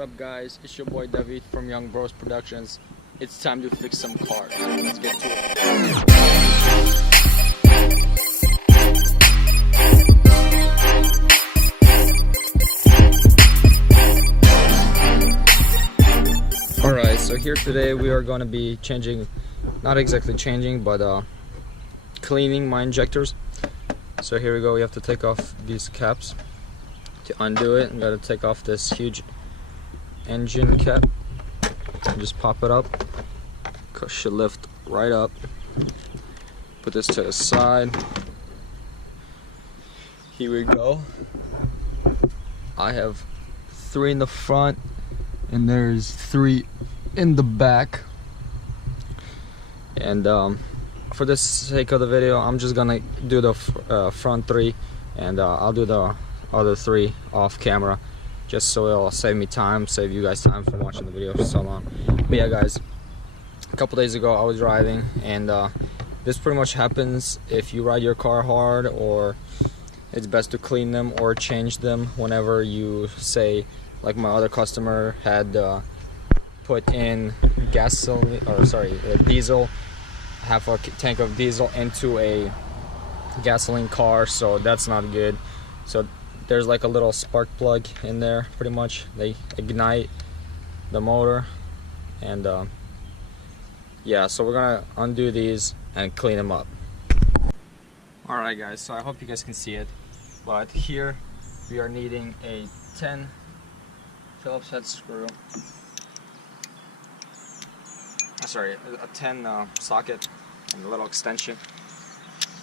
What up guys, it's your boy David from Young Bros Productions. It's time to fix some cars. Let's get to it. Alright, so here today we are going to be changing, not exactly changing, but cleaning my injectors. So here we go, we have to take off these caps. To undo it, I'm going to take off this huge engine cap and just pop it up. Should lift right up. Put this to the side. Here we go. I have 3 in the front and there's 3 in the back. And for the sake of the video, I'm just gonna do the front 3, and I'll do the other 3 off camera, just so it'll save me time, save you guys time from watching the video for so long. But yeah guys, a couple days ago I was driving, and this pretty much happens if you ride your car hard, or it's best to clean them or change them whenever you say, like my other customer had put in gasoline, or sorry, diesel, half a tank of diesel into a gasoline car, so that's not good. So there's like a little spark plug in there, pretty much. They ignite the motor, and yeah, so we're gonna undo these and clean them up. Alright guys, so I hope you guys can see it, but here we are needing a 10 Phillips head screw, sorry, a 10 socket and a little extension.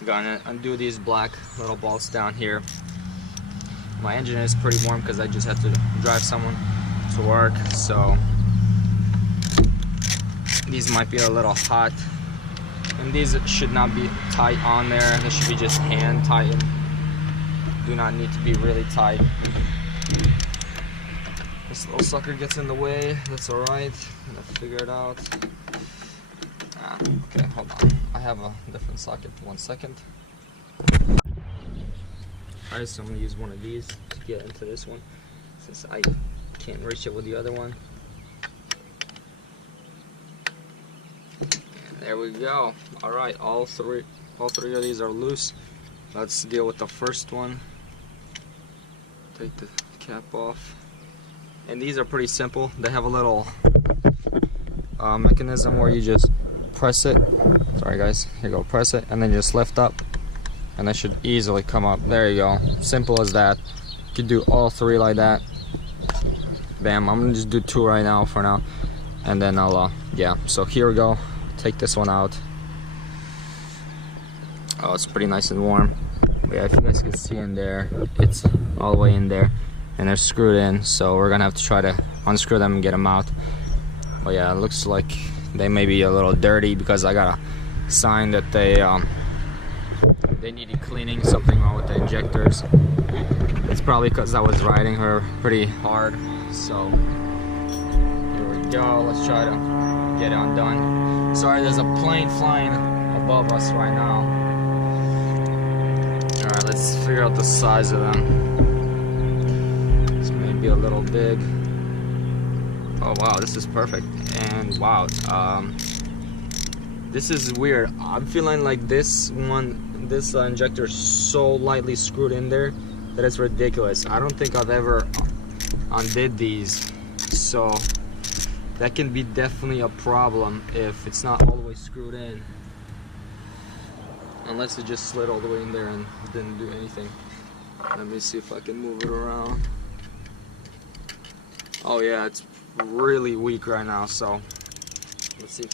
I'm gonna undo these black little bolts down here. My engine is pretty warm because I just had to drive someone to work, so these might be a little hot. And these should not be tight on there, they should be just hand tightened. Do not need to be really tight. This little sucker gets in the way, that's alright. I'm gonna figure it out. Okay, hold on. I have a different socket. 1 second. Alright, so I'm gonna use one of these to get into this one, since I can't reach it with the other one. And there we go. Alright, all three of these are loose. Let's deal with the first one. Take the cap off. And these are pretty simple. They have a little mechanism where you just press it. Sorry guys, here you go, press it and then just lift up, and they should easily come up. There you go, simple as that. You could do all 3 like that. Bam, I'm gonna just do 2 right now for now, and then I'll yeah, so here we go. Take this one out. Oh, it's pretty nice and warm. But yeah, if you guys can see in there, it's all the way in there and they're screwed in, so we're gonna have to try to unscrew them and get them out. But yeah, it looks like they may be a little dirty because I got a sign that they needed cleaning, something wrong with the injectors. It's probably because I was riding her pretty hard. So here we go, let's try to get it undone. Sorry, there's a plane flying above us right now. Alright, let's figure out the size of them. This may be a little big. Oh wow, this is perfect. And wow, this is weird. I'm feeling like this injector is so lightly screwed in there that it's ridiculous. I don't think I've ever undid these, so that can be definitely a problem if it's not all the way screwed in, unless it just slid all the way in there and didn't do anything. Let me see if I can move it around. Oh yeah, it's really weak right now, so let's see if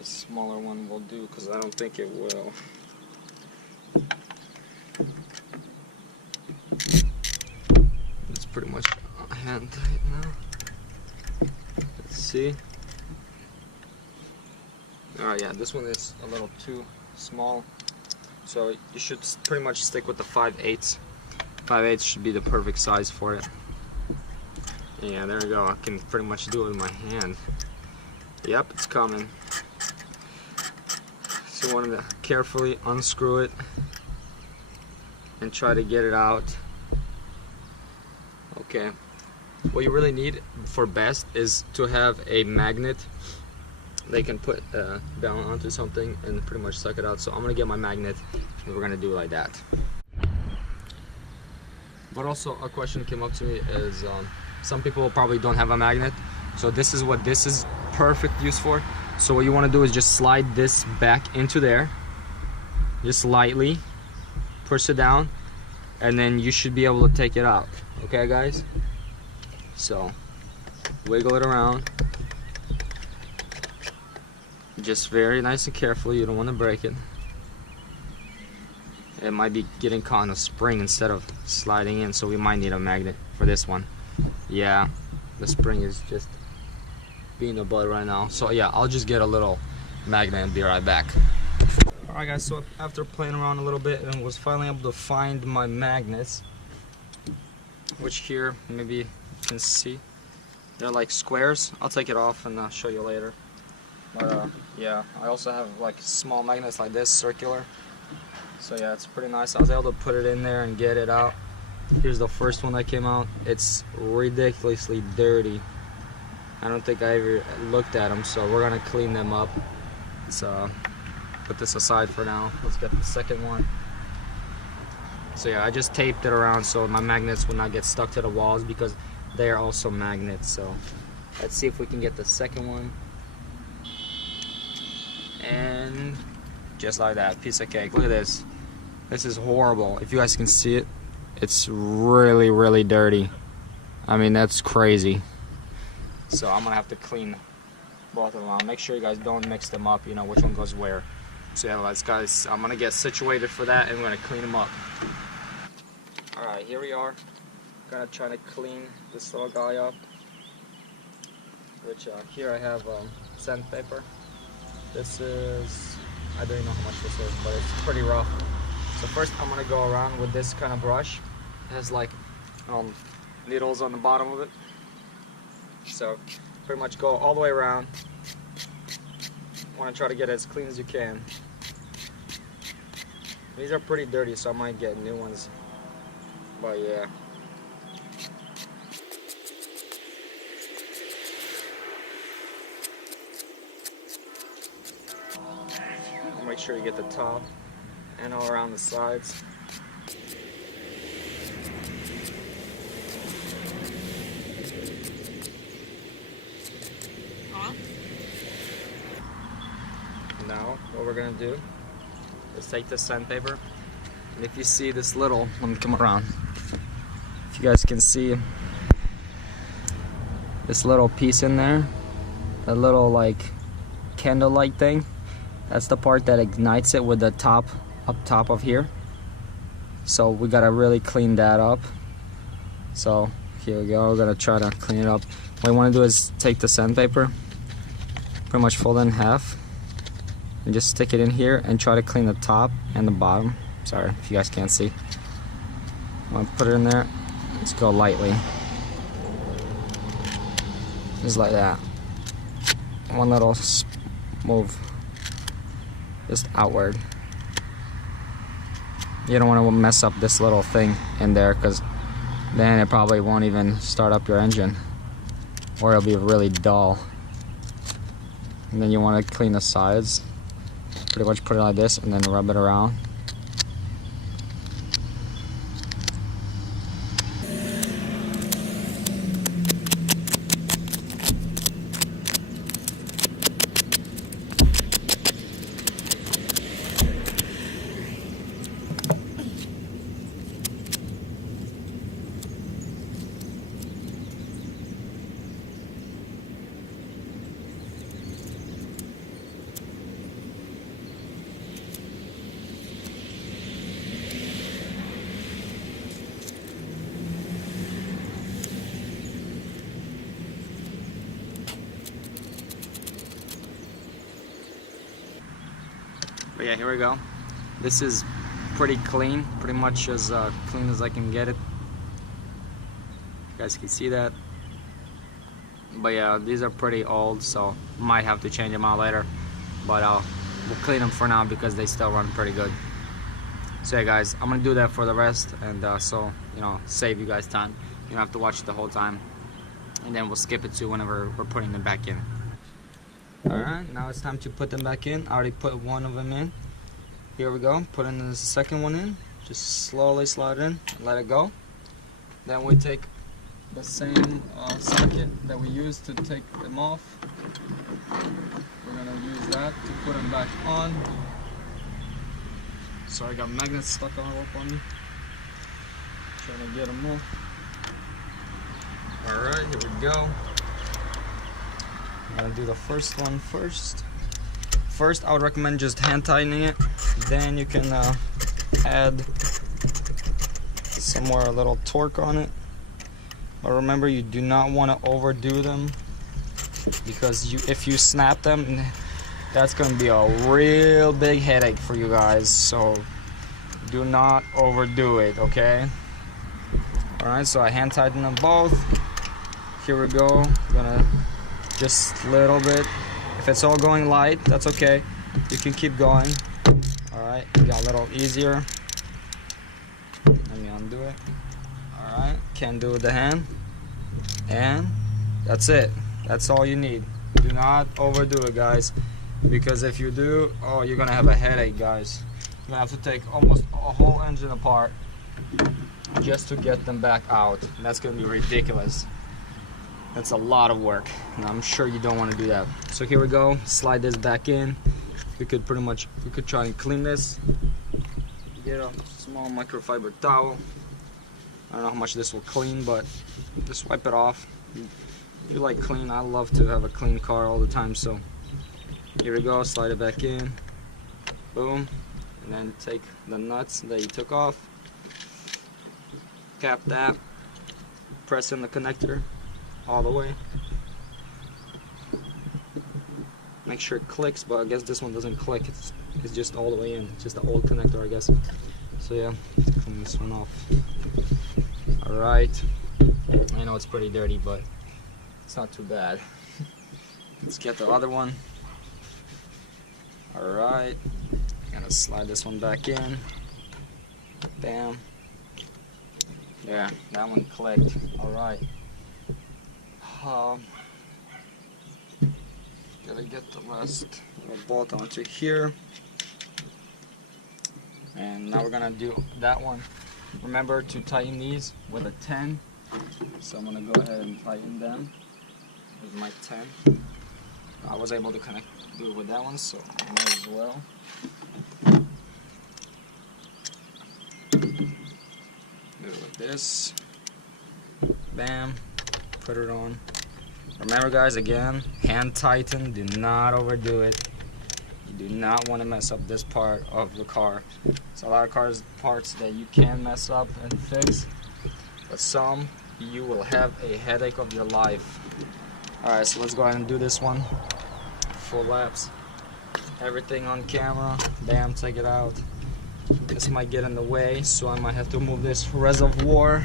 a smaller one will do, because I don't think it will. It's pretty much hand tight now. Let's see. Alright, yeah, this one is a little too small, so you should pretty much stick with the 5/8. 5/8 should be the perfect size for it. Yeah, there we go. I can pretty much do it with my hand. Yep, it's coming. So I wanted to carefully unscrew it and try to get it out. Okay, what you really need for best is to have a magnet they can put down onto something and pretty much suck it out. So I'm gonna get my magnet and we're gonna do it like that. But also a question came up to me is some people probably don't have a magnet, so this is what this is perfect use for. So what you want to do is just slide this back into there, just lightly push it down, and then you should be able to take it out. Okay guys, so wiggle it around just very nice and carefully. You don't want to break it. It might be getting caught in a spring instead of sliding in, so we might need a magnet for this one. Yeah, the spring is just being a butt right now. So yeah, I'll just get a little magnet and be right back. Alright guys, so after playing around a little bit and was finally able to find my magnets, which here maybe you can see they're like squares. I'll take it off and I'll show you later. But yeah, I also have like small magnets like this, circular. So yeah, it's pretty nice. I was able to put it in there and get it out. Here's the first one that came out. It's ridiculously dirty. I don't think I ever looked at them, so we're gonna clean them up. Let's put this aside for now. Let's get the second one. So yeah, I just taped it around so my magnets will not get stuck to the walls because they are also magnets. So let's see if we can get the second one. And just like that, piece of cake. Look at this. This is horrible. If you guys can see it, it's really, really dirty. I mean, that's crazy. So I'm gonna have to clean both of them out. Make sure you guys don't mix them up, you know, which one goes where. So yeah, let's guys, I'm gonna get situated for that and we're gonna clean them up. Alright, here we are. Gonna try to clean this little guy up. Which here I have sandpaper. This is, I don't even know how much this is, but it's pretty rough. So first I'm gonna go around with this kind of brush. It has like needles on the bottom of it. So pretty much go all the way around. Want to try to get it as clean as you can. These are pretty dirty, so I might get new ones. But yeah. Make sure you get the top and all around the sides. Now what we're gonna do is take this sandpaper, and if you see this little, let me come around. If you guys can see this little piece in there, that little like candlelight thing, that's the part that ignites it with the top up top of here. So we gotta really clean that up. So here we go, we're gonna try to clean it up. What you wanna do is take the sandpaper, pretty much fold it in half, and just stick it in here and try to clean the top and the bottom. Sorry if you guys can't see. I'm gonna put it in there. Let's go lightly. Just like that. One little move. Just outward. You don't want to mess up this little thing in there, because then it probably won't even start up your engine, or it'll be really dull. And then you want to clean the sides. Pretty much put it like this and then rub it around. But yeah, here we go. This is pretty clean, pretty much as clean as I can get it. You guys can see that. But yeah, these are pretty old, so might have to change them out later. But we'll clean them for now because they still run pretty good. So yeah guys, I'm gonna do that for the rest, and so, you know, save you guys time. You don't have to watch it the whole time. and then we'll skip it to whenever we're putting them back in. Alright, now it's time to put them back in. I already put one of them in. Here we go, putting the second one in. Just slowly slide it in and let it go. Then we take the same socket that we used to take them off. We're gonna use that to put them back on. Sorry, I got magnets stuck all up on me. Trying to get them off. Alright, here we go. I'm gonna do the first one first. First, I would recommend just hand tightening it. Then you can add some more a little torque on it. But remember, you do not want to overdo them, because if you snap them, that's gonna be a real big headache for you guys. So do not overdo it, okay? Alright, so I hand tighten them both. Here we go. I'm gonna just a little bit. If it's all going light, that's okay. You can keep going. Alright, got a little easier. Let me undo it. Alright, can do with the hand. And that's it. That's all you need. Do not overdo it, guys. Because if you do, oh, you're gonna have a headache, guys. You're gonna have to take almost a whole engine apart just to get them back out. And that's gonna be ridiculous. That's a lot of work, and I'm sure you don't want to do that. So here we go. Slide this back in. We could try and clean this. Get a small microfiber towel. I don't know how much this will clean, but just wipe it off. If you like clean, I love to have a clean car all the time. So here we go. Slide it back in. Boom. And then take the nuts that you took off. Cap that. Press in the connector all the way. Make sure it clicks, but I guess this one doesn't click. It's just all the way in. It's just the old connector, I guess. So yeah, let's clean this one off. Alright. I know it's pretty dirty, but it's not too bad. Let's get the other one. Alright. Gonna slide this one back in. Bam. Yeah, that one clicked. Alright. Gotta get the last bolt onto here, and now we're gonna do that one. Remember to tighten these with a 10, so I'm gonna go ahead and tighten them with my 10. I was able to do it with that one, so I might as well. Do it with this. Bam. Put it on. Remember, guys, again, hand tighten. Do not overdo it. You do not want to mess up this part of the car. There's a lot of parts that you can mess up and fix, but some you will have a headache of your life. Alright, so let's go ahead and do this one. Full laps. Everything on camera. Bam, take it out. This might get in the way, so I might have to move this reservoir.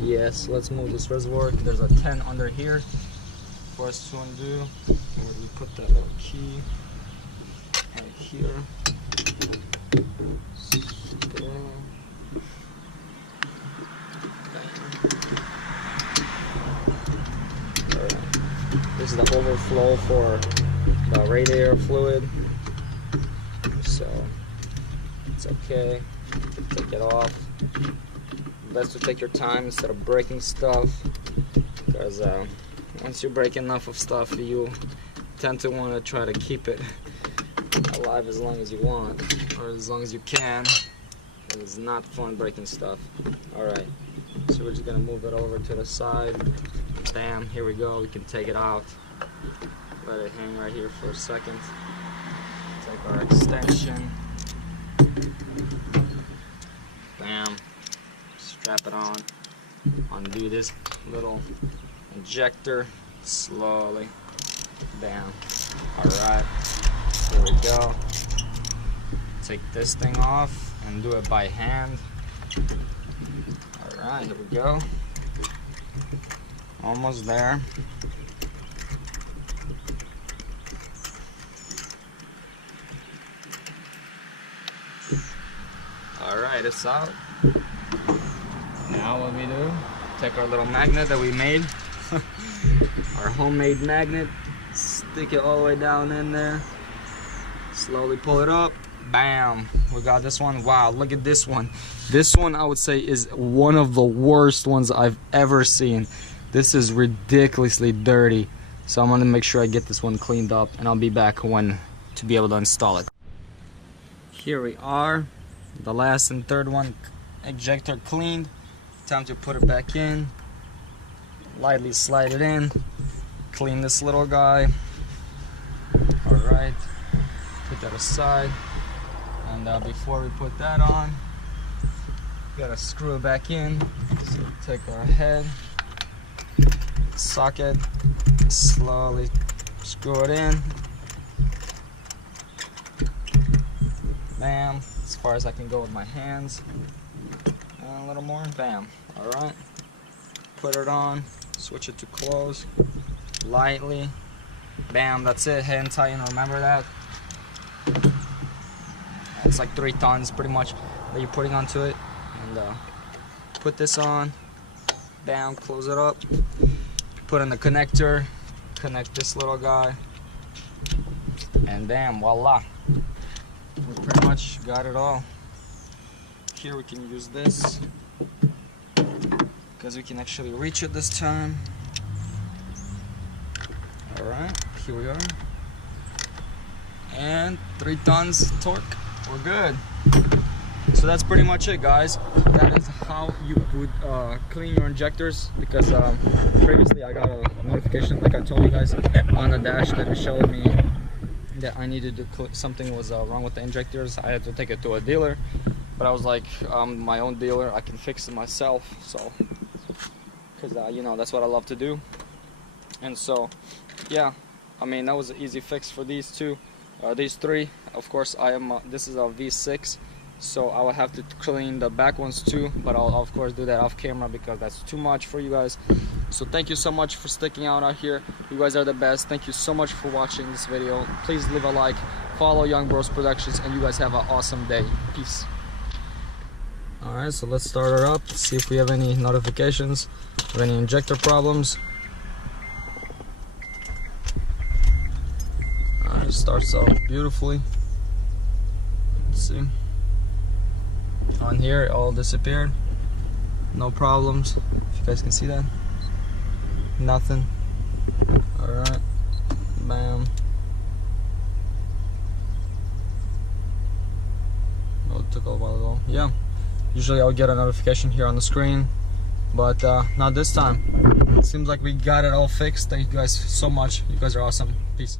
Yes, let's move this reservoir. There's a 10 under here for us to undo. Where do we put that little key? Right here. This is the overflow for the radiator fluid, so it's okay. Take it off. Best to take your time instead of breaking stuff, because once you break enough of stuff, you tend to want to try to keep it alive as long as you want, or as long as you can. It's not fun breaking stuff. Alright, so we're just gonna move it over to the side. Bam, here we go. We can take it out. Let it hang right here for a second. Take our extension. Bam. Strap it on. Undo this little injector slowly. Bam. Alright. Here we go. Take this thing off and do it by hand. Alright, here we go. Almost there. Alright, it's out. Now what we do, take our little magnet that we made Our homemade magnet. Stick it all the way down in there. Slowly pull it up. Bam. We got this one. Wow, look at this one. This one I would say is one of the worst ones I've ever seen. This is ridiculously dirty. So I'm gonna make sure I get this one cleaned up, and I'll be back when to be able to install it. Here we are. The last and third one, injector cleaned. Time to put it back in. Lightly slide it in. Clean this little guy. Alright. Put that aside. And before we put that on, we gotta screw it back in. So take our head, socket, slowly screw it in. Bam, as far as I can go with my hands. And a little more, bam. Alright. Put it on, switch it to close, lightly. Bam, that's it, hand tighten, remember that. It's like 3 tons pretty much that you're putting onto it. And put this on, bam, close it up. Put in the connector, connect this little guy, and bam, voila. We pretty much got it all. Here we can use this because we can actually reach it this time. Alright, here we are. And 3 tons torque. We're good. So that's pretty much it, guys. That is how you would clean your injectors, because previously I got a notification, like I told you guys, on the dash that it showed me that I needed to something was wrong with the injectors. I had to take it to a dealer, but I was like, I'm my own dealer, I can fix it myself. So because you know, that's what I love to do. And so yeah, I mean, that was an easy fix for these two. These 3, of course, this is a V6, so I will have to clean the back ones too, but I'll of course do that off camera because that's too much for you guys. So thank you so much for sticking out here. You guys are the best. Thank you so much for watching this video. Please leave a like, follow Young Bros Productions, and you guys have an awesome day. Peace. Alright, so let's start her up, see if we have any notifications of any injector problems. It starts out beautifully. Let's see. On here, it all disappeared. No problems. If you guys can see that. Nothing. Alright. Bam. Oh, it took a while ago. Yeah. Usually I'll get a notification here on the screen, but not this time. It seems like we got it all fixed. Thank you guys so much. You guys are awesome. Peace.